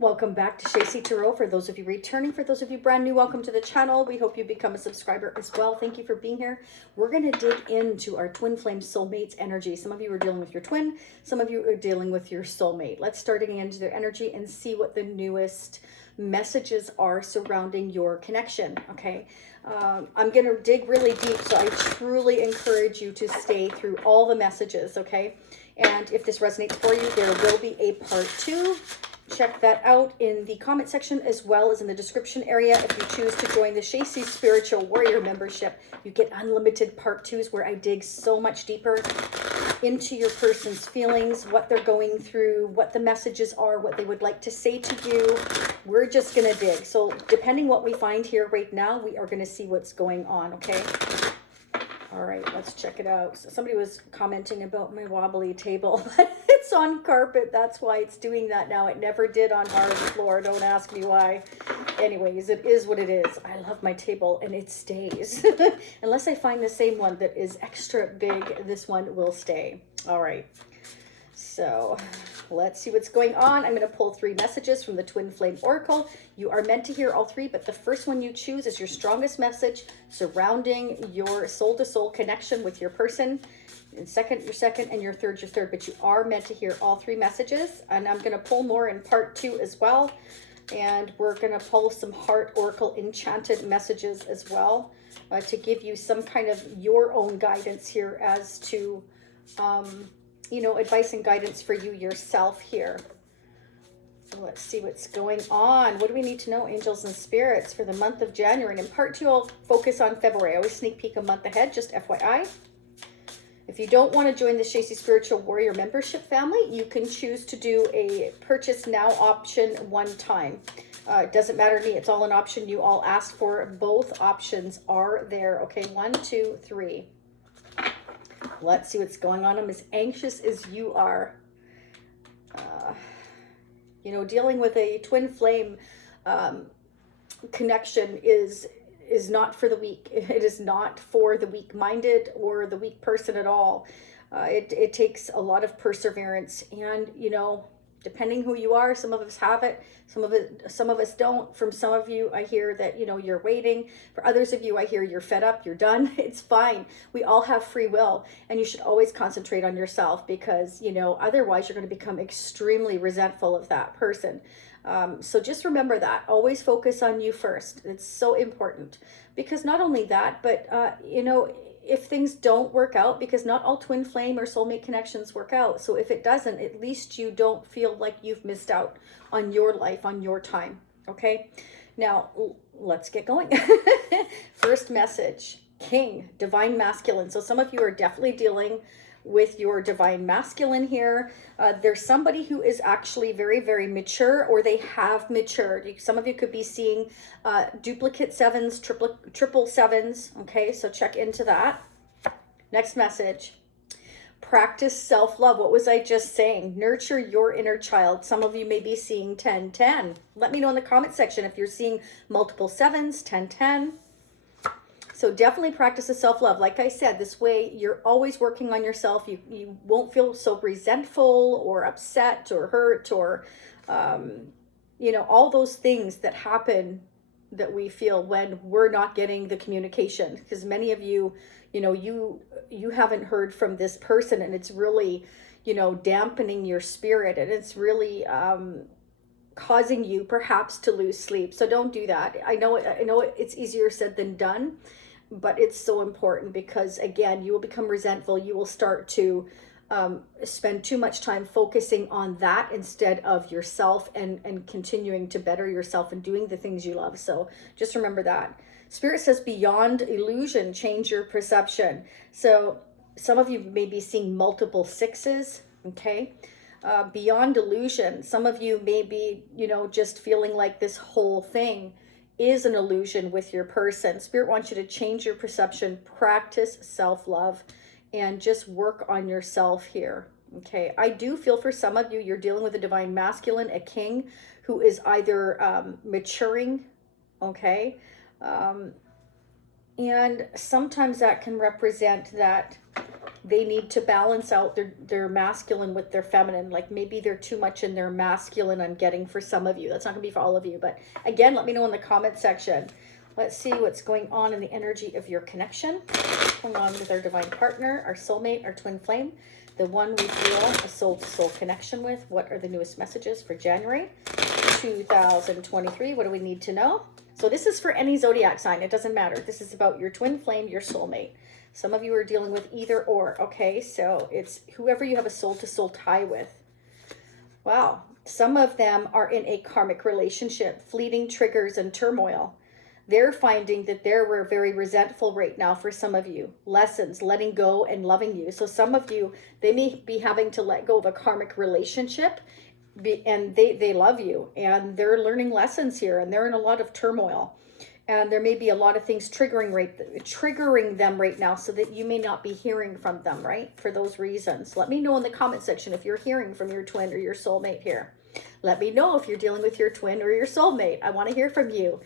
Welcome back to Shacy Tarot. For those of you returning, for those of you brand new, welcome to the channel. We hope you become a subscriber as well. Thank you for being here. We're going to dig into our Twin Flame Soulmates energy. Some of you are dealing with your twin, some of you are dealing with your soulmate. Let's start digging into their energy and see what the newest messages are surrounding your connection, okay? I'm going to dig really deep, so I truly encourage you to stay through all the messages, okay? And if this resonates for you, there will be a part 2. Check that out in the comment section as well as in the description area. If you choose to join the Shacy Spiritual Warrior membership, you get unlimited part 2s where I dig so much deeper into your person's feelings, what they're going through, what the messages are, what they would like to say to you. We're just going to dig. So depending what we find here right now, we are going to see what's going on, okay? All right, let's check it out. So somebody was commenting about my wobbly table. It's on carpet. That's why it's doing that now. It never did on hard floor. Don't ask me why. Anyways, it is what it is. I love my table and it stays. Unless I find the same one that is extra big, this one will stay. All right. So let's see what's going on. I'm going to pull 3 messages from the Twin Flame Oracle. You are meant to hear all 3, but the first one you choose is your strongest message surrounding your soul-to-soul connection with your person. And second, your second, and your third, but you are meant to hear all 3 messages. And I'm going to pull more in part 2 as well. And we're going to pull some Heart Oracle Enchanted messages as well to give you some kind of your own guidance here as to, you know, advice and guidance for you yourself here. Let's see what's going on. What do we need to know, angels and spirits, for the month of January? And in part 2, I'll focus on February. I always sneak peek a month ahead, just FYI. If you don't want to join the Shacy Spiritual Warrior membership family, you can choose to do a purchase now option one time. It doesn't matter to me. It's all an option you all asked for. Both options are there. Okay, 1, 2, 3. Let's see what's going on. I'm as anxious as you are. You know, dealing with a twin flame connection is not for the weak. It is not for the weak-minded or the weak person at all. It takes a lot of perseverance, and you know, depending who you are, some of us have it, some of us don't. From some of you, I hear that, you know, you're waiting. For others of you, I hear you're fed up, you're done. It's fine. We all have free will, and you should always concentrate on yourself, because, you know, otherwise you're going to become extremely resentful of that person. So just remember that. Always focus on you first. It's so important, because not only that, but, you know, if things don't work out, because not all twin flame or soulmate connections work out. So if it doesn't, at least you don't feel like you've missed out on your life, on your time. Okay. Now let's get going. First message, King, divine masculine. So some of you are definitely dealing with your divine masculine here. There's somebody who is actually very, very mature, or they have matured. Some of you could be seeing duplicate 7s, triple 7s. Okay, so check into that. Next message, practice self-love. What was I just saying? Nurture your inner child. Some of you may be seeing 10-10. Let me know in the comment section if you're seeing multiple 7s, 10-10. So definitely practice the self-love. Like I said, this way you're always working on yourself. You won't feel so resentful or upset or hurt or, you know, all those things that happen that we feel when we're not getting the communication. Because many of you, you know, you haven't heard from this person, and it's really, you know, dampening your spirit, and it's really causing you perhaps to lose sleep. So don't do that. I know it's easier said than done, but it's so important, because again, you will become resentful. You will start to spend too much time focusing on that instead of yourself and continuing to better yourself and doing the things you love. So just remember that. Spirit says beyond illusion, change your perception. So some of you may be seeing multiple 6s, okay? Beyond illusion. Some of you may be, you know, just feeling like this whole thing is an illusion with your person. Spirit wants you to change your perception, practice self-love, and just work on yourself here. Okay, I do feel for some of you, you're dealing with a divine masculine, a king, who is either maturing, okay? And sometimes that can represent that they need to balance out their masculine with their feminine. Like maybe they're too much in their masculine, I'm getting, for some of you. That's not gonna be for all of you, but again, let me know in the comment section. Let's see what's going on in the energy of your connection. What's going on with our divine partner, our soulmate, our twin flame, the one we feel a soul-to-soul connection with. What are the newest messages for January 2023? What do we need to know? So this is for any zodiac sign. It doesn't matter. This is about your twin flame, your soulmate. Some of you are dealing with either or, okay? So it's whoever you have a soul-to-soul tie with. Wow. Some of them are in a karmic relationship, fleeting triggers and turmoil. They're finding that they're very resentful right now for some of you. Lessons, letting go and loving you. So some of you, they may be having to let go of a karmic relationship, and they love you, and they're learning lessons here, and they're in a lot of turmoil. And there may be a lot of things triggering them right now, so that you may not be hearing from them, right? For those reasons. Let me know in the comment section if you're hearing from your twin or your soulmate here. Let me know if you're dealing with your twin or your soulmate. I want to hear from you.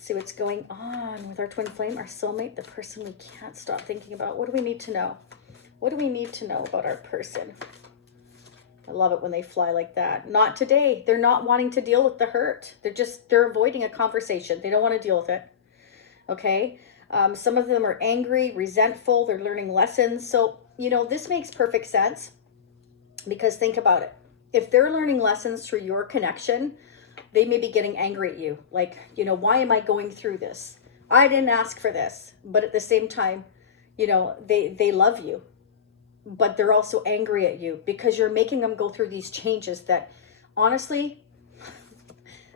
See what's going on with our twin flame, our soulmate, the person we can't stop thinking about. What do we need to know? What do we need to know about our person? I love it when they fly like that. Not today. They're not wanting to deal with the hurt. They're avoiding a conversation. They don't want to deal with it. Okay. Some of them are angry, resentful. They're learning lessons. So, you know, this makes perfect sense, because think about it. If they're learning lessons through your connection, they may be getting angry at you. Like, you know, why am I going through this? I didn't ask for this. But at the same time, you know, they love you, but they're also angry at you because you're making them go through these changes that honestly,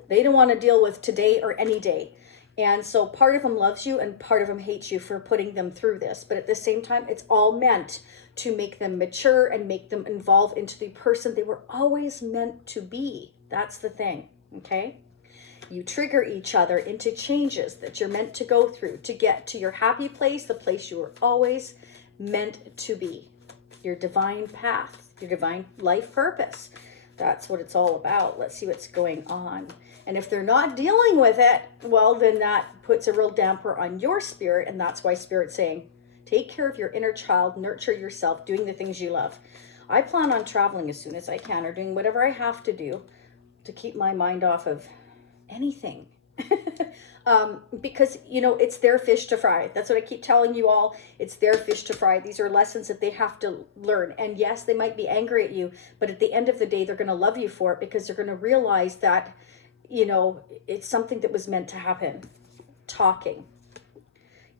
they don't want to deal with today or any day. And so part of them loves you and part of them hates you for putting them through this. But at the same time, it's all meant to make them mature and make them evolve into the person they were always meant to be. That's the thing. Okay, you trigger each other into changes that you're meant to go through to get to your happy place, the place you were always meant to be, your divine path, your divine life purpose. That's what it's all about. Let's see what's going on. And if they're not dealing with it, well, then that puts a real damper on your spirit. And that's why Spirit's saying, take care of your inner child, nurture yourself, doing the things you love. I plan on traveling as soon as I can, or doing whatever I have to do to keep my mind off of anything. Because, you know, it's their fish to fry. That's what I keep telling you all. It's their fish to fry. These are lessons that they have to learn. And yes, they might be angry at you, but at the end of the day, they're going to love you for it, because they're going to realize that, you know, it's something that was meant to happen. Talking.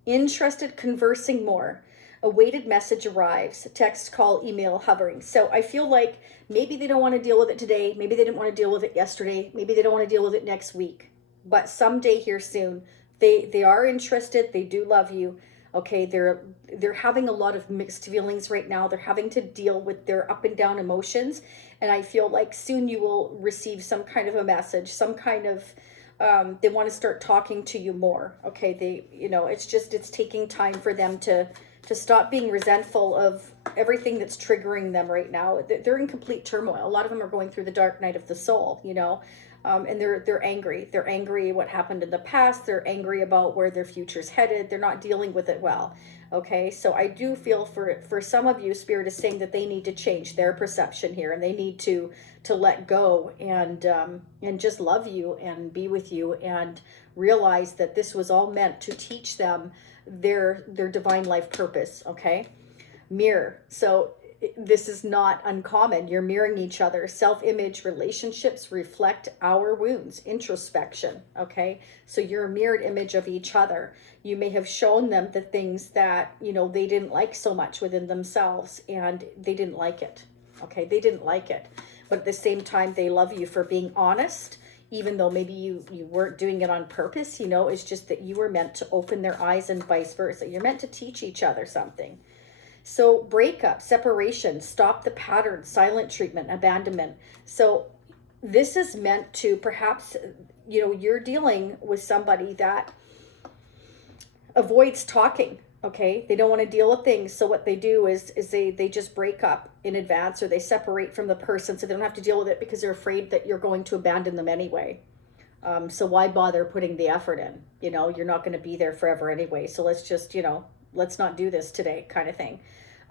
Interested, conversing more. A weighted message arrives. Text, call, email, hovering. So I feel like maybe they don't want to deal with it today. Maybe they didn't want to deal with it yesterday. Maybe they don't want to deal with it next week. But someday here soon, they are interested. They do love you. Okay, they're having a lot of mixed feelings right now. They're having to deal with their up and down emotions. And I feel like soon you will receive some kind of a message, some kind of, they want to start talking to you more. Okay, you know, it's taking time for them to stop being resentful of everything that's triggering them right now. They're in complete turmoil. A lot of them are going through the dark night of the soul, you know, and they're angry. They're angry what happened in the past. They're angry about where their future's headed. They're not dealing with it well. Okay, so I do feel for some of you, Spirit is saying that they need to change their perception here, and they need to let go and just love you and be with you, and realize that this was all meant to teach them their divine life purpose. Okay, mirror. So this is not uncommon. You're mirroring each other. Self-image, relationships reflect our wounds. Introspection. Okay, so you're a mirrored image of each other. You may have shown them the things that, you know, they didn't like so much within themselves, and they didn't like it. Okay, they didn't like it, but at the same time, they love you for being honest, even though maybe you weren't doing it on purpose. You know, it's just that you were meant to open their eyes, and vice versa. You're meant to teach each other something. So breakup, separation, stop the pattern, silent treatment, abandonment. So this is meant to perhaps, you know, you're dealing with somebody that avoids talking. Okay, they don't want to deal with things. So what they do is they just break up in advance, or they separate from the person so they don't have to deal with it, because they're afraid that you're going to abandon them anyway. So why bother putting the effort in? You know, you're not going to be there forever anyway. So let's just, you know, let's not do this today, kind of thing.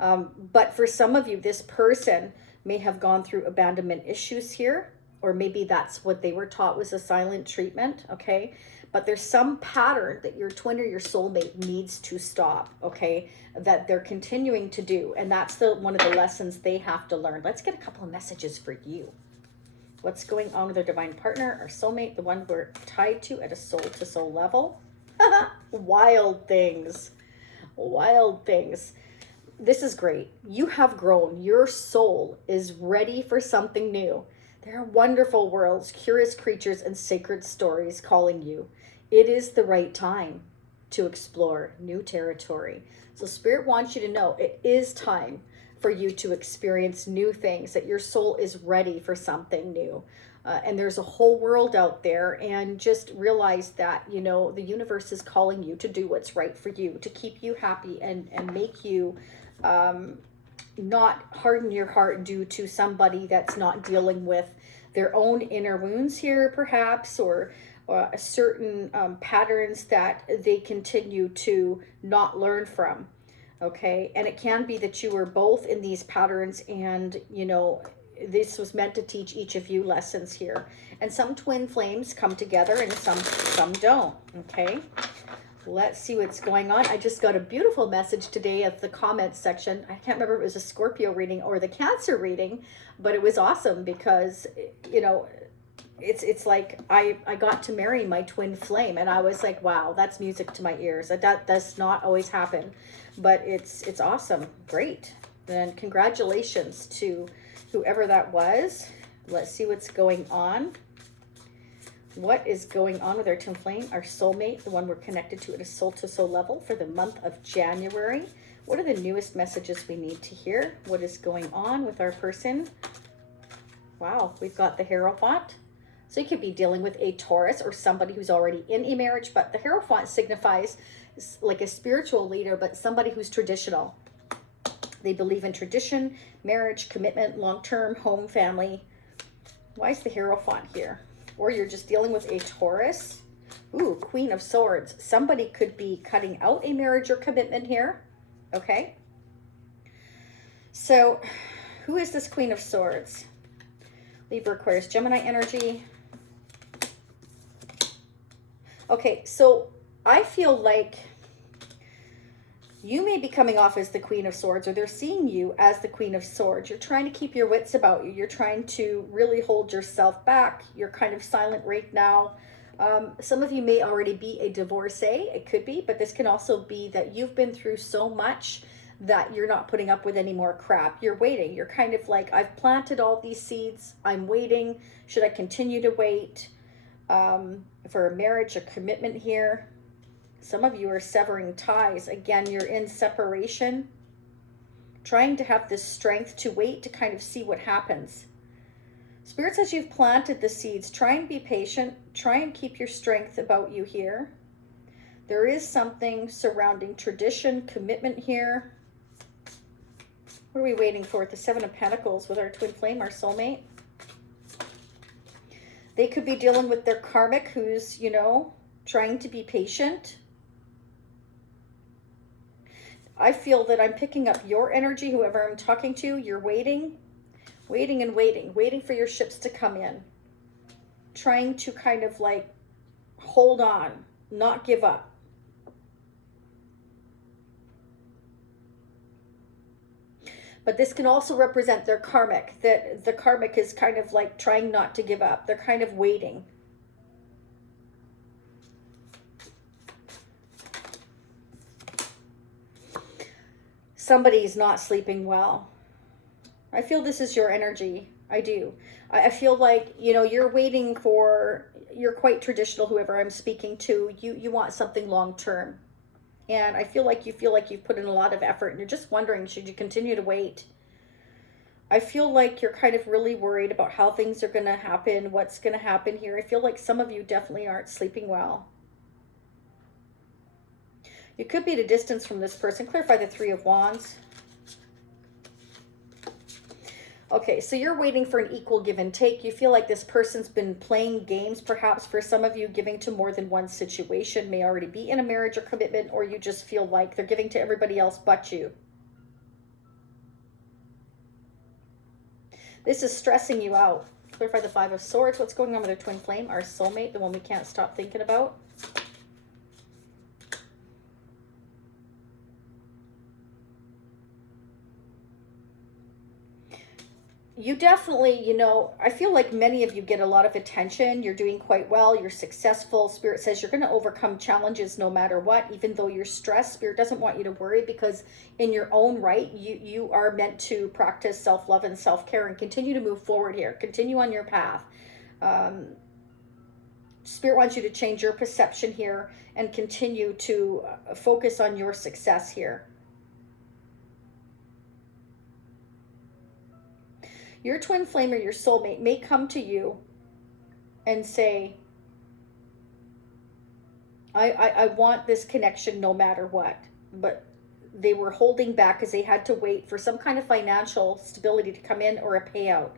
But for some of you, this person may have gone through abandonment issues here, or maybe that's what they were taught was a silent treatment, okay? But there's some pattern that your twin or your soulmate needs to stop, okay? That they're continuing to do. And that's one of the lessons they have to learn. Let's get a couple of messages for you. What's going on with their divine partner, our soulmate, the one we're tied to at a soul-to-soul level? Wild things. Wild things. This is great. You have grown. Your soul is ready for something new. There are wonderful worlds, curious creatures, and sacred stories calling you. It is the right time to explore new territory. So Spirit wants you to know it is time for you to experience new things, that your soul is ready for something new. And there's a whole world out there, and just realize that, you know, the universe is calling you to do what's right for you, to keep you happy and make you not harden your heart due to somebody that's not dealing with their own inner wounds here, perhaps, or certain patterns that they continue to not learn from. Okay, and it can be that you were both in these patterns, and you know, this was meant to teach each of you lessons here. And some twin flames come together and some don't. Okay, let's see what's going on. I just got a beautiful message today of the comments section. I can't remember if it was a Scorpio reading or the Cancer reading, but it was awesome because, you know, it's like I got to marry my twin flame, and I was like, wow, that's music to my ears. That does not always happen, but it's awesome. Great. And congratulations to whoever that was. Let's see what's going on. What is going on with our twin flame, our soulmate, the one we're connected to at a soul-to-soul level for the month of January? What are the newest messages we need to hear? What is going on with our person? Wow, we've got the Hierophant. So you could be dealing with a Taurus or somebody who's already in a marriage, but the Hierophant signifies like a spiritual leader, but somebody who's traditional. They believe in tradition, marriage, commitment, long-term, home, family. Why is the Hierophant here? Or you're just dealing with a Taurus. Ooh, Queen of Swords. Somebody could be cutting out a marriage or commitment here. Okay. So who is this Queen of Swords? Libra, Aquarius, Gemini energy. Okay, so I feel like you may be coming off as the Queen of Swords, or they're seeing you as the Queen of Swords. You're trying to keep your wits about you. You're trying to really hold yourself back. You're kind of silent right now. Some of you may already be a divorcee. It could be, but this can also be that you've been through so much that you're not putting up with any more crap. You're waiting. You're kind of like, I've planted all these seeds. I'm waiting. Should I continue to wait for a marriage, a commitment here? Some of you are severing ties. Again, you're in separation, trying to have this strength to wait to kind of see what happens. Spirit says you've planted the seeds. Try and be patient. Try and keep your strength about you here. There is something surrounding tradition, commitment here. What are we waiting for? The Seven of Pentacles with our twin flame, our soulmate. They could be dealing with their karmic who's, you know, trying to be patient. I feel that I'm picking up your energy, whoever I'm talking to. You're waiting, waiting and waiting, waiting for your ships to come in. Trying to kind of like hold on, not give up. But this can also represent their karmic, that the karmic is kind of like trying not to give up. They're kind of waiting. Somebody's not sleeping well. I feel this is your energy. I do. I feel like, you know, you're waiting for, you're quite traditional, whoever I'm speaking to. You want something long term. And I feel like you've put in a lot of effort and you're just wondering, should you continue to wait? I feel like you're kind of really worried about how things are going to happen, what's going to happen here. I feel like some of you definitely aren't sleeping well. You could be at a distance from this person. Clarify the Three of Wands. Okay, so you're waiting for an equal give and take. You feel like this person's been playing games, perhaps for some of you, giving to more than one situation, may already be in a marriage or commitment, or you just feel like they're giving to everybody else but you. This is stressing you out. Clarify the Five of Swords. What's going on with our twin flame, our soulmate, the one we can't stop thinking about? You definitely, you know, I feel like many of you get a lot of attention. You're doing quite well. You're successful. Spirit says you're going to overcome challenges no matter what, even though you're stressed. Spirit doesn't want you to worry because in your own right, you are meant to practice self-love and self-care and continue to move forward here. Continue on your path. Spirit wants you to change your perception here and continue to focus on your success here. Your twin flame or your soulmate may come to you and say, I want this connection no matter what. But they were holding back because they had to wait for some kind of financial stability to come in or a payout.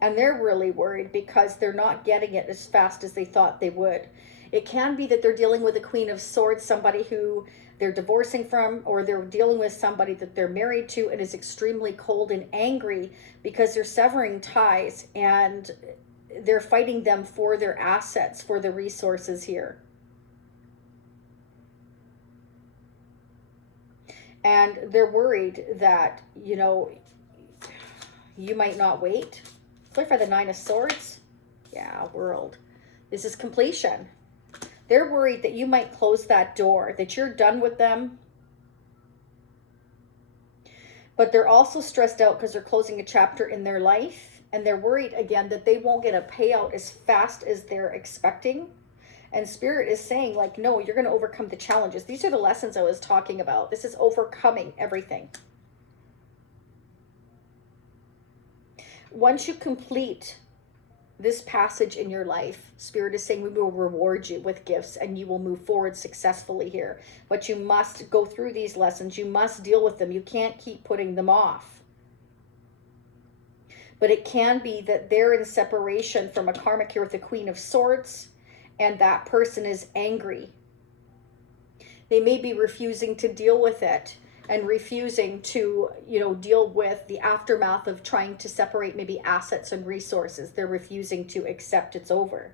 And they're really worried because they're not getting it as fast as they thought they would. It can be that they're dealing with a Queen of Swords, somebody who they're divorcing from, or they're dealing with somebody that they're married to and is extremely cold and angry because they're severing ties and they're fighting them for their assets, for the resources here. And they're worried that, you know, you might not wait. Clarify the Nine of Swords. Yeah, World. This is completion. They're worried that you might close that door, that you're done with them. But they're also stressed out because they're closing a chapter in their life. And they're worried, again, that they won't get a payout as fast as they're expecting. And Spirit is saying, like, no, you're going to overcome the challenges. These are the lessons I was talking about. This is overcoming everything. Once you complete this passage in your life, Spirit is saying we will reward you with gifts and you will move forward successfully here. But you must go through these lessons. You must deal with them. You can't keep putting them off. But it can be that they're in separation from a karmic here with the Queen of Swords, and that person is angry. They may be refusing to deal with it and refusing to, you know, deal with the aftermath of trying to separate maybe assets and resources. They're refusing to accept it's over.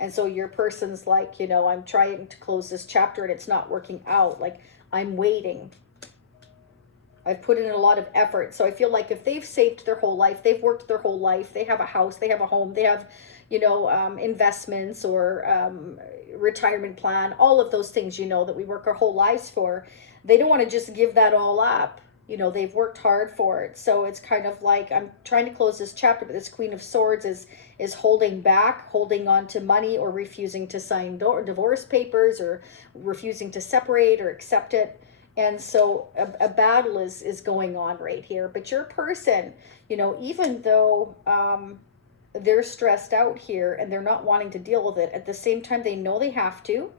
And so your person's like, you know, I'm trying to close this chapter and it's not working out. Like, I'm waiting. I've put in a lot of effort. So I feel like if they've saved their whole life, they've worked their whole life, they have a house, they have a home, they have, you know, investments or retirement plan, all of those things, you know, that we work our whole lives for. They don't want to just give that all up. You know, they've worked hard for it. So it's kind of like, I'm trying to close this chapter, but this Queen of Swords is holding back, holding on to money, or refusing to sign divorce papers, or refusing to separate or accept it. And so a battle is going on right here. But your person, you know, even though they're stressed out here and they're not wanting to deal with it, at the same time, they know they have to.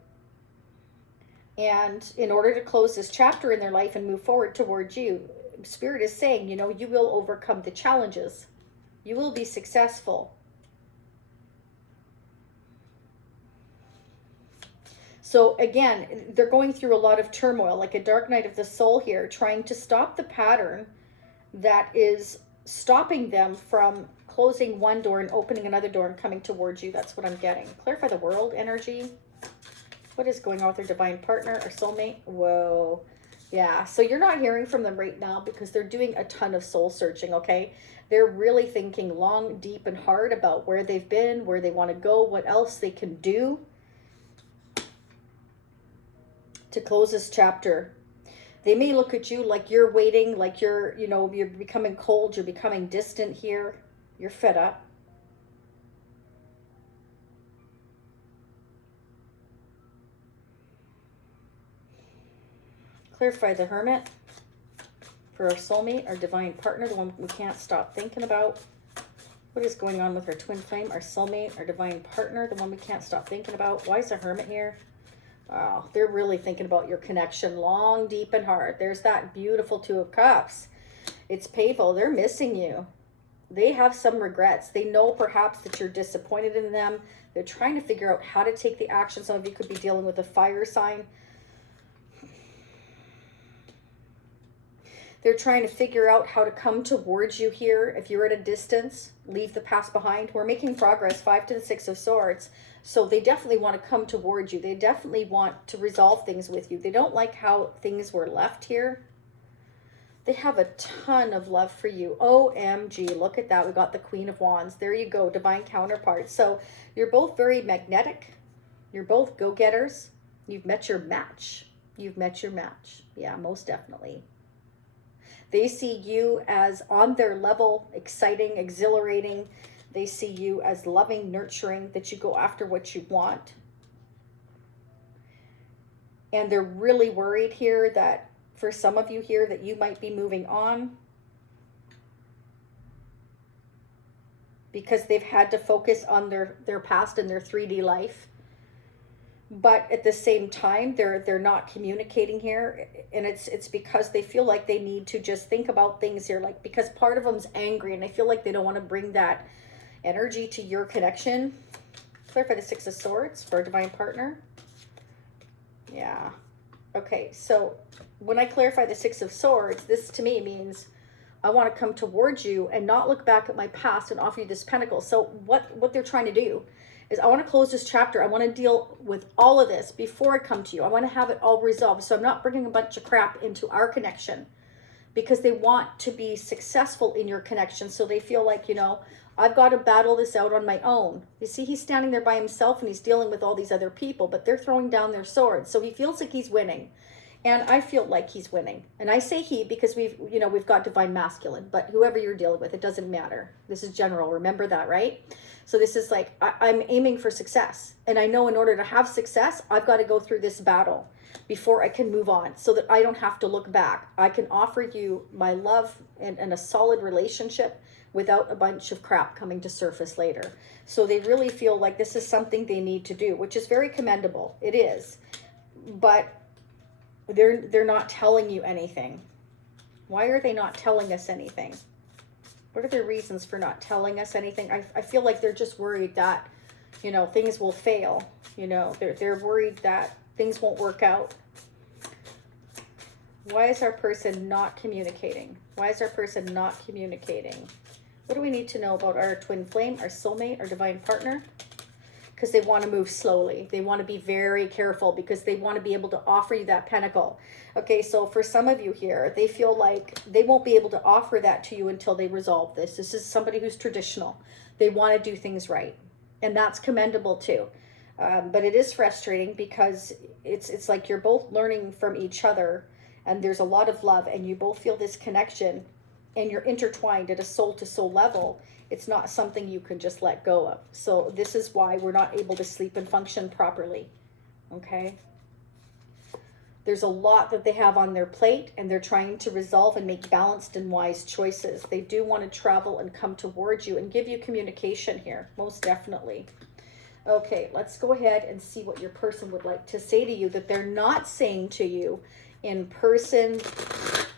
And in order to close this chapter in their life and move forward towards you, Spirit is saying, you know, you will overcome the challenges. You will be successful. So again, they're going through a lot of turmoil, like a dark night of the soul here, trying to stop the pattern that is stopping them from closing one door and opening another door and coming towards you. That's what I'm getting. Clarify the World energy. What is going on with their divine partner or soulmate? Whoa. Yeah, so you're not hearing from them right now because they're doing a ton of soul searching, okay? They're really thinking long, deep, and hard about where they've been, where they want to go, what else they can do to close this chapter. They may look at you like you're waiting, like you're, you know, you're becoming cold, you're becoming distant here. You're fed up. Clarify the Hermit for our soulmate, our divine partner, the one we can't stop thinking about. What is going on with our twin flame, our soulmate, our divine partner, the one we can't stop thinking about? Why is the Hermit here? Wow, they're really thinking about your connection long, deep, and hard. There's that beautiful Two of Cups. It's painful. They're missing you. They have some regrets. They know perhaps that you're disappointed in them. They're trying to figure out how to take the action. Some of you could be dealing with a fire sign. They're trying to figure out how to come towards you here. If you're at a distance, leave the past behind. We're making progress, 5 to the 6 of Swords. So they definitely want to come towards you. They definitely want to resolve things with you. They don't like how things were left here. They have a ton of love for you. OMG, look at that. We got the Queen of Wands. There you go, divine counterparts. So you're both very magnetic. You're both go-getters. You've met your match. You've met your match. Yeah, most definitely. They see you as on their level, exciting, exhilarating. They see you as loving, nurturing, that you go after what you want. And they're really worried here that for some of you here that you might be moving on because they've had to focus on their past and their 3D life. But at the same time, they're not communicating here, and it's because they feel like they need to just think about things here, like because part of them's angry and they feel like they don't want to bring that energy to your connection. Clarify the 6 of Swords for a divine partner. Yeah. Okay, so when I clarify the 6 of Swords, this to me means I want to come towards you and not look back at my past and offer you this pentacle. So what they're trying to do is I want to close this chapter. I want to deal with all of this before I come to you. I want to have it all resolved. So I'm not bringing a bunch of crap into our connection because they want to be successful in your connection. So they feel like, you know, I've got to battle this out on my own. You see, he's standing there by himself and he's dealing with all these other people, but they're throwing down their swords. So he feels like he's winning. And I feel like he's winning. And I say he because we've got divine masculine, but whoever you're dealing with, it doesn't matter. This is general. Remember that, right? So this is like, I'm aiming for success. And I know in order to have success, I've got to go through this battle before I can move on so that I don't have to look back. I can offer you my love and a solid relationship without a bunch of crap coming to surface later. So they really feel like this is something they need to do, which is very commendable. It is. But they're not telling you anything. Why are they not telling us anything? What are their reasons for not telling us anything? I feel like they're just worried that, you know, things will fail. You know, they're worried that things won't work out. Why is our person not communicating? Why is our person not communicating? What do we need to know about our twin flame, our soulmate, our divine partner? Because they want to move slowly. They want to be very careful because they want to be able to offer you that pentacle. Okay, so for some of you here, they feel like they won't be able to offer that to you until they resolve this. This is somebody who's traditional. They want to do things right. And that's commendable too. But it is frustrating because it's like you're both learning from each other and there's a lot of love and you both feel this connection and you're intertwined at a soul-to-soul level. It's not something you can just let go of. So this is why we're not able to sleep and function properly. Okay? There's a lot that they have on their plate and they're trying to resolve and make balanced and wise choices. They do want to travel and come towards you and give you communication here, most definitely. Okay, let's go ahead and see what your person would like to say to you that they're not saying to you in person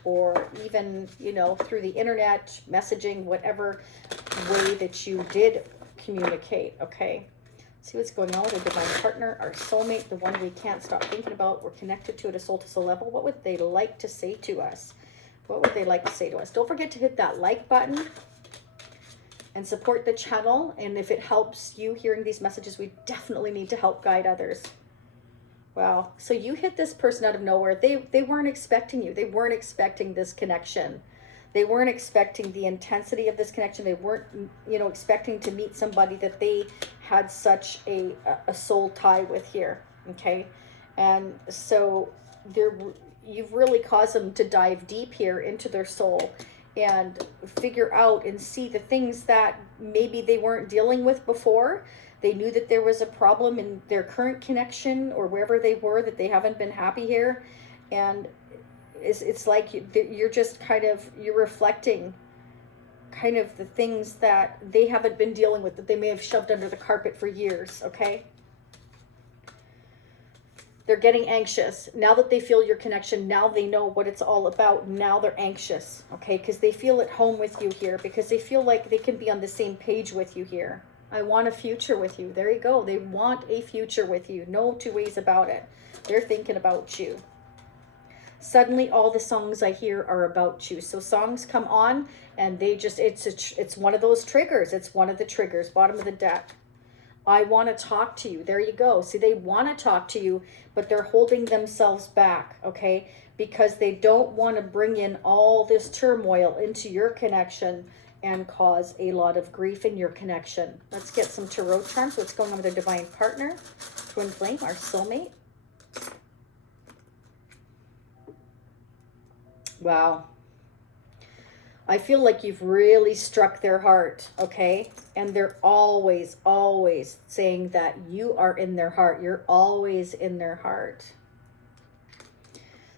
or even, you know, through the internet, messaging, whatever way that you did communicate. Okay, see what's going on with a divine partner, our soulmate, the one we can't stop thinking about. We're connected to at a soul-to-soul level. What would they like to say to us? What would they like to say to us? Don't forget to hit that like button and support the channel. And if it helps you hearing these messages, we definitely need to help guide others. Wow. So you hit this person out of nowhere. They weren't expecting you. They weren't expecting this connection. They weren't expecting the intensity of this connection. They weren't, you know, expecting to meet somebody that they had such a soul tie with here. Okay. And so you've really caused them to dive deep here into their soul and figure out and see the things that maybe they weren't dealing with before. They knew that there was a problem in their current connection or wherever they were, that they haven't been happy here. And it's like you're just you're reflecting kind of the things that they haven't been dealing with, that they may have shoved under the carpet for years. Okay. They're getting anxious now that they feel your connection. Now they know what it's all about. Now they're anxious. Okay. Because they feel at home with you here, because they feel like they can be on the same page with you here. I want a future with you. There you go. They want a future with you. No two ways about it. They're thinking about you. Suddenly all the songs I hear are about you. So songs come on and they just, it's one of those triggers. It's one of the triggers, bottom of the deck. I want to talk to you. There you go. See, they want to talk to you, but they're holding themselves back, okay? Because they don't want to bring in all this turmoil into your connection and cause a lot of grief in your connection. Let's get some tarot charms. What's going on with their divine partner? Twin flame, our soulmate. Wow. I feel like you've really struck their heart, okay? And they're always, always saying that you are in their heart. You're always in their heart.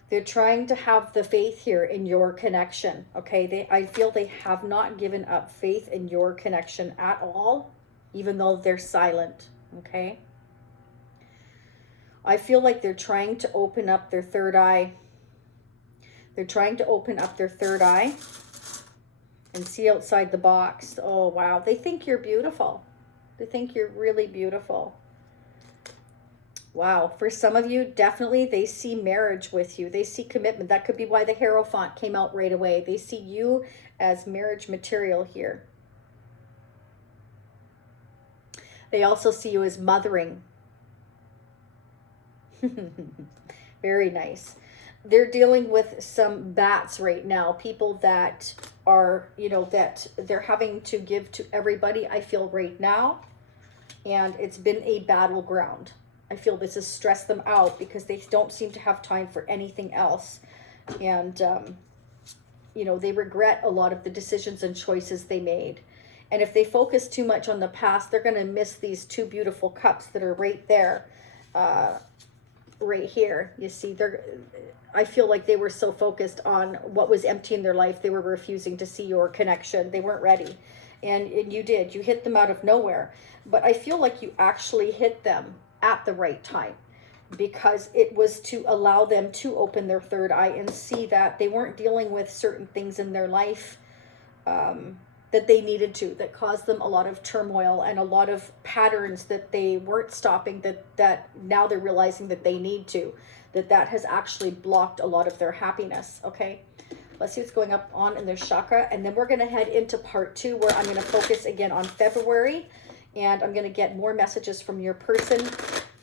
They're trying to have the faith here in your connection, okay? I feel they have not given up faith in your connection at all, even though they're silent, okay? I feel like they're trying to open up their third eye. They're trying to open up their third eye and see outside the box. Oh, wow. They think you're beautiful. They think you're really beautiful. Wow. For some of you, definitely they see marriage with you. They see commitment. That could be why the Hierophant came out right away. They see you as marriage material here. They also see you as mothering. Very nice. They're dealing with some bats right now, people that are, you know, that they're having to give to everybody, I feel, right now. And it's been a battleground. I feel this has stressed them out because they don't seem to have time for anything else. And, you know, they regret a lot of the decisions and choices they made. And if they focus too much on the past, they're going to miss these two beautiful cups that are right there. Right here, you see, I feel like they were so focused on what was empty in their life, they were refusing to see your connection. They weren't ready. And you did. You hit them out of nowhere. But I feel like you actually hit them at the right time, because it was to allow them to open their third eye and see that they weren't dealing with certain things in their life that they needed to, that caused them a lot of turmoil and a lot of patterns that they weren't stopping, that now they're realizing that they need to, that has actually blocked a lot of their happiness, okay? Let's see what's going on in their chakra, and then we're going to head into part 2, where I'm going to focus again on February, and I'm going to get more messages from your person,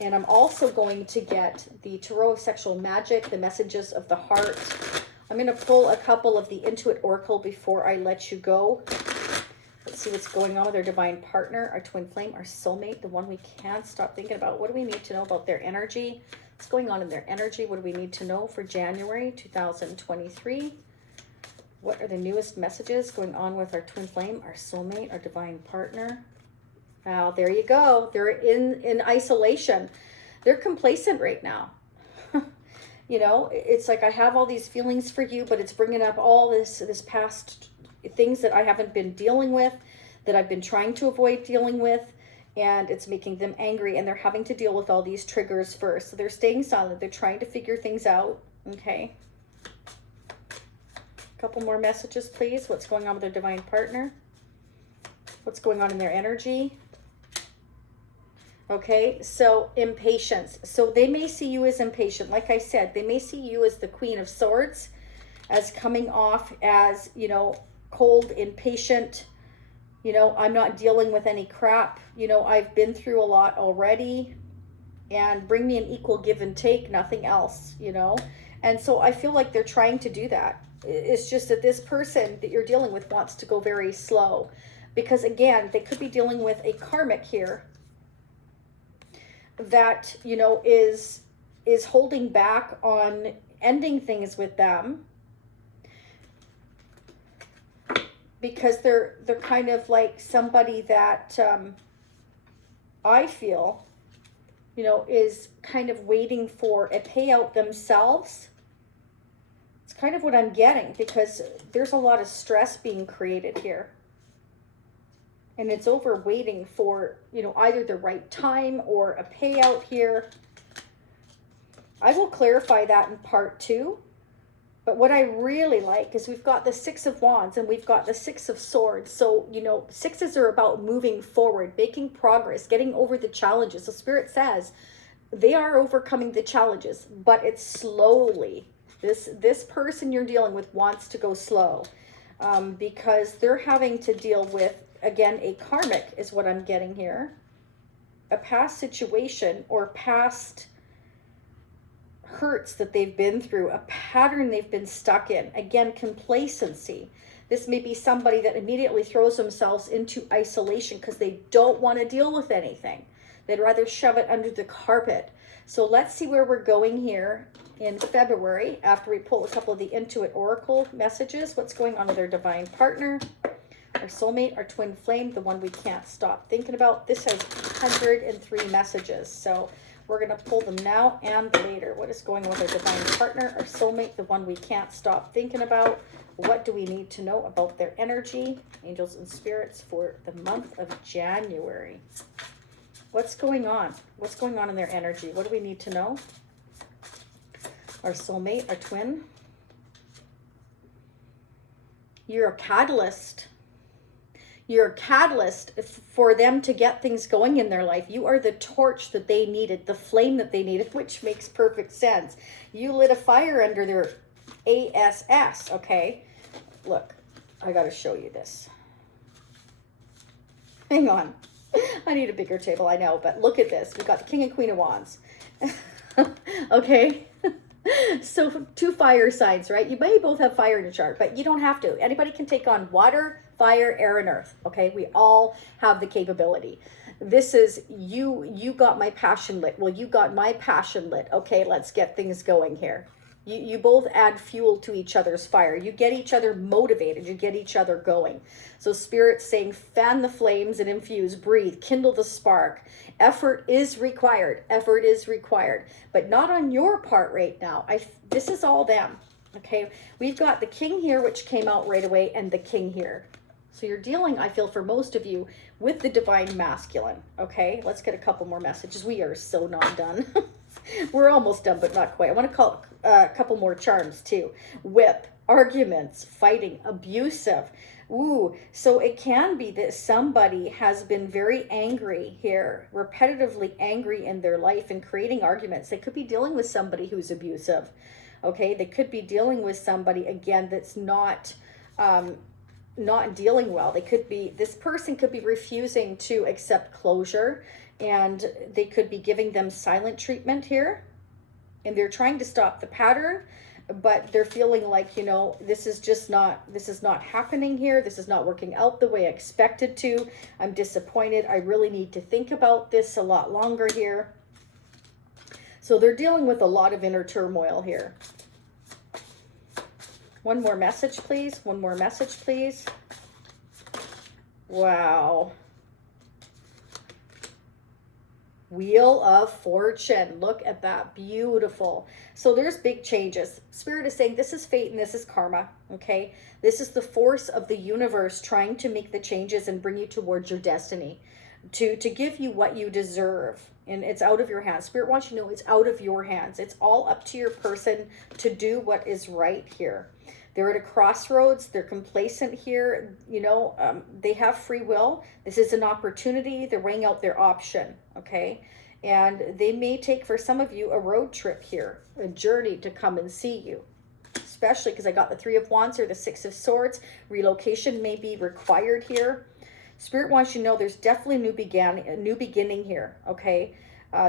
and I'm also going to get the Tarot of Sexual Magic, the messages of the heart. I'm going to pull a couple of the Intuit Oracle before I let you go. Let's see what's going on with our divine partner, our twin flame, our soulmate, the one we can't stop thinking about. What do we need to know about their energy? What's going on in their energy? What do we need to know for January 2023? What are the newest messages going on with our twin flame, our soulmate, our divine partner? Now, there you go. They're in isolation. They're complacent right now. You know, it's like I have all these feelings for you, but it's bringing up all this past things that I haven't been dealing with, that I've been trying to avoid dealing with, and it's making them angry, and they're having to deal with all these triggers first. So they're staying silent. They're trying to figure things out. Okay. A couple more messages, please. What's going on with their divine partner? What's going on in their energy? Okay, so impatience. So they may see you as impatient. Like I said, they may see you as the Queen of Swords, as coming off as, you know, cold, impatient. You know, I'm not dealing with any crap. You know, I've been through a lot already, and bring me an equal give and take, nothing else, you know. And so I feel like they're trying to do that. It's just that this person that you're dealing with wants to go very slow, because again, they could be dealing with a karmic here that, you know, is holding back on ending things with them, because they're kind of like somebody that I feel, you know, is kind of waiting for a payout themselves. It's kind of what I'm getting, because there's a lot of stress being created here. And it's over waiting for, you know, either the right time or a payout here. I will clarify that in part 2. But what I really like is we've got the Six of Wands and we've got the Six of Swords. So, you know, sixes are about moving forward, making progress, getting over the challenges. So Spirit says they are overcoming the challenges, but it's slowly. This person you're dealing with wants to go slow because they're having to deal with, again, a karmic is what I'm getting here. A past situation or past hurts that they've been through, a pattern they've been stuck in. Again, complacency. This may be somebody that immediately throws themselves into isolation because they don't want to deal with anything. They'd rather shove it under the carpet. So let's see where we're going here in February after we pull a couple of the Intuit Oracle messages. What's going on with their divine partner, our soulmate, our twin flame, the one we can't stop thinking about. This has 103 messages. So we're going to pull them now and later. What is going on with our divine partner, our soulmate, the one we can't stop thinking about? What do we need to know about their energy, angels and spirits, for the month of January? What's going on? What's going on in their energy? What do we need to know? Our soulmate, our twin. You're a catalyst. You're a catalyst for them to get things going in their life. You are the torch that they needed, the flame that they needed, which makes perfect sense. You lit a fire under their ass, okay? Look, I got to show you this. Hang on. I need a bigger table, I know, but look at this. We've got the King and Queen of Wands. Okay? So 2 fire signs, right? You may both have fire in your chart, but you don't have to. Anybody can take on water, fire, air, and earth, okay? We all have the capability. This is you got my passion lit. Well, you got my passion lit. Okay, let's get things going here. You both add fuel to each other's fire. You get each other motivated. You get each other going. So Spirit's saying, fan the flames and infuse, breathe, kindle the spark. Effort is required. Effort is required. But not on your part right now. This is all them. Okay, we've got the King here, which came out right away, and the King here. So you're dealing, I feel, for most of you, with the divine masculine. Okay, let's get a couple more messages. We are so not done. We're almost done, but not quite. I want to call a couple more charms too. Whip, arguments, fighting, abusive. Ooh, so it can be that somebody has been very angry here, repetitively angry in their life and creating arguments. They could be dealing with somebody who's abusive. Okay, they could be dealing with somebody, again, that's not dealing well. This person could be refusing to accept closure, and they could be giving them silent treatment here, and they're trying to stop the pattern, but they're feeling like, you know, this is not happening here. This is not working out the way I expected to. I'm disappointed. I really need to think about this a lot longer here. So they're dealing with a lot of inner turmoil here. One more message, please. One more message, please. Wow. Wheel of Fortune. Look at that. Beautiful. So there's big changes. Spirit is saying this is fate and this is karma. Okay. This is the force of the universe trying to make the changes and bring you towards your destiny, to give you what you deserve. And it's out of your hands. Spirit wants you to know it's out of your hands. It's all up to your person to do what is right here. They're at a crossroads. They're complacent here. You know, they have free will. This is an opportunity. They're weighing out their option, okay? And they may take, for some of you, a road trip here, a journey to come and see you, especially because I got the 3 of Wands or the 6 of Swords. Relocation may be required here. Spirit wants you to know there's definitely a new beginning here, okay?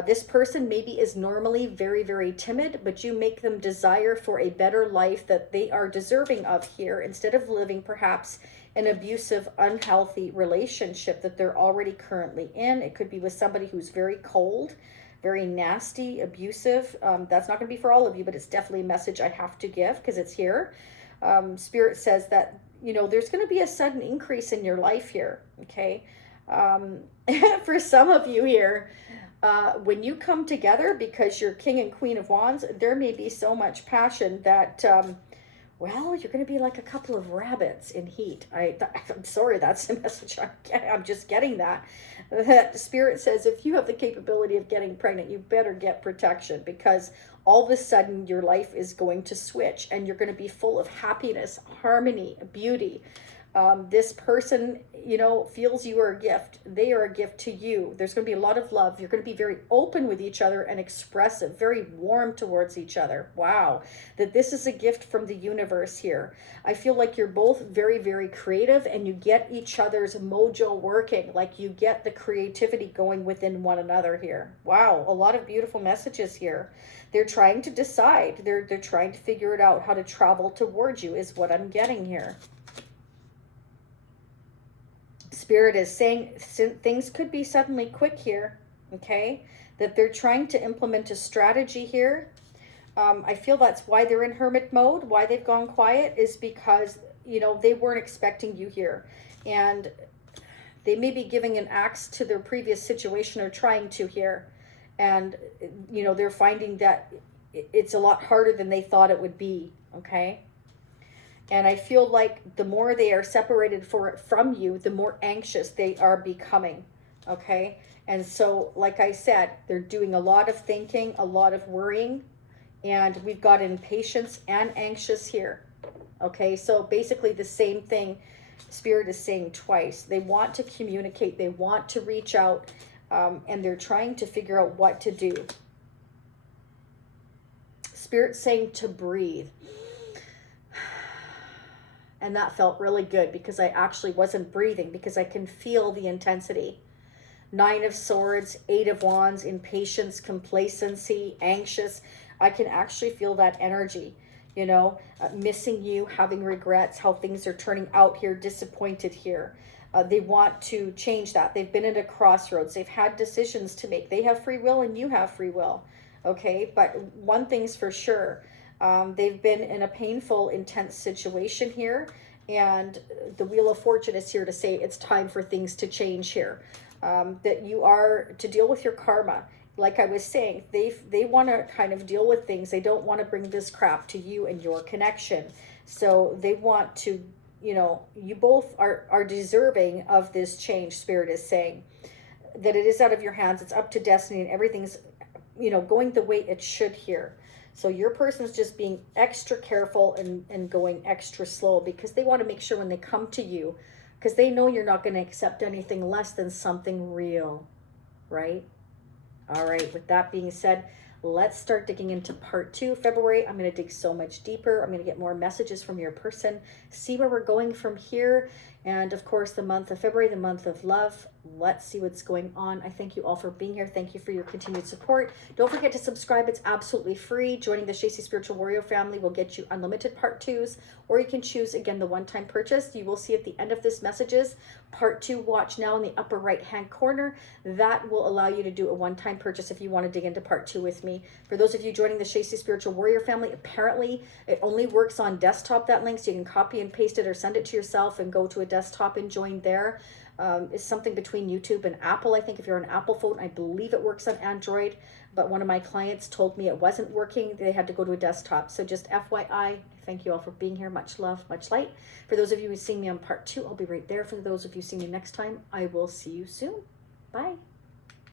This person maybe is normally very, very timid, but you make them desire for a better life that they are deserving of here, instead of living perhaps an abusive, unhealthy relationship that they're already currently in. It could be with somebody who's very cold, very nasty, abusive. That's not going to be for all of you, but it's definitely a message I have to give because it's here. Spirit says that, you know, there's going to be a sudden increase in your life here, okay? For some of you here, when you come together, because you're King and Queen of Wands, there may be so much passion that, well, you're going to be like a couple of rabbits in heat. I'm sorry, that's the message I'm just getting that. That Spirit says if you have the capability of getting pregnant, you better get protection, because all of a sudden your life is going to switch and you're going to be full of happiness, harmony, beauty. This person, you know, feels you are a gift. They are a gift to you. There's going to be a lot of love. You're going to be very open with each other and expressive, very warm towards each other. Wow. That this is a gift from the universe here. I feel like you're both very, very creative and you get each other's mojo working. Like you get the creativity going within one another here. Wow. A lot of beautiful messages here. They're trying to decide. They're trying to figure it out, how to travel towards you is what I'm getting here. Spirit is saying things could be suddenly quick here, okay? That they're trying to implement a strategy here. I feel that's why they're in hermit mode, why they've gone quiet, is because, you know, they weren't expecting you here. And they may be giving an axe to their previous situation or trying to here. And, you know, they're finding that it's a lot harder than they thought it would be, okay? And I feel like the more they are separated from you, the more anxious they are becoming, okay? And so, like I said, they're doing a lot of thinking, a lot of worrying, and we've got impatience and anxious here, okay? So basically the same thing Spirit is saying twice. They want to communicate, they want to reach out, and they're trying to figure out what to do. Spirit's saying to breathe. And that felt really good because I actually wasn't breathing because I can feel the intensity. 9 of Swords, 8 of Wands, impatience, complacency, anxious. I can actually feel that energy, you know, missing you, having regrets, how things are turning out here, disappointed here. They want to change that. They've been at a crossroads. They've had decisions to make. They have free will and you have free will, okay? But one thing's for sure. They've been in a painful, intense situation here, and the Wheel of Fortune is here to say it's time for things to change here. That you are to deal with your karma. Like I was saying, they want to kind of deal with things. They don't want to bring this crap to you and your connection. So they want to, you know, you both are deserving of this change, Spirit is saying. That it is out of your hands. It's up to destiny and everything's, you know, going the way it should here. So your person's just being extra careful and going extra slow because they want to make sure when they come to you, because they know you're not going to accept anything less than something real, right? All right, with that being said, let's start digging into part 2. February, I'm going to dig so much deeper. I'm going to get more messages from your person, see where we're going from here. And of course, the month of February, the month of love. Let's see what's going on. I thank you all for being here. Thank you for your continued support. Don't forget to subscribe. It's absolutely free. Joining the Shacy Spiritual Warrior family will get you unlimited part 2s, or you can choose, again, the one-time purchase. You will see at the end of this messages, part 2, watch now in the upper right-hand corner. That will allow you to do a one-time purchase if you want to dig into part 2 with me. For those of you joining the Shacy Spiritual Warrior family, apparently it only works on desktop, that link, so you can copy and paste it or send it to yourself and go to a desktop and join there. Is something between YouTube and Apple. I think if you're an Apple phone, I believe it works on Android, but one of my clients told me it wasn't working. They had to go to a desktop. So just FYI, thank you all for being here. Much love, much light. For those of you who see me on part 2, I'll be right there. For those of you seeing me next time, I will see you soon. Bye.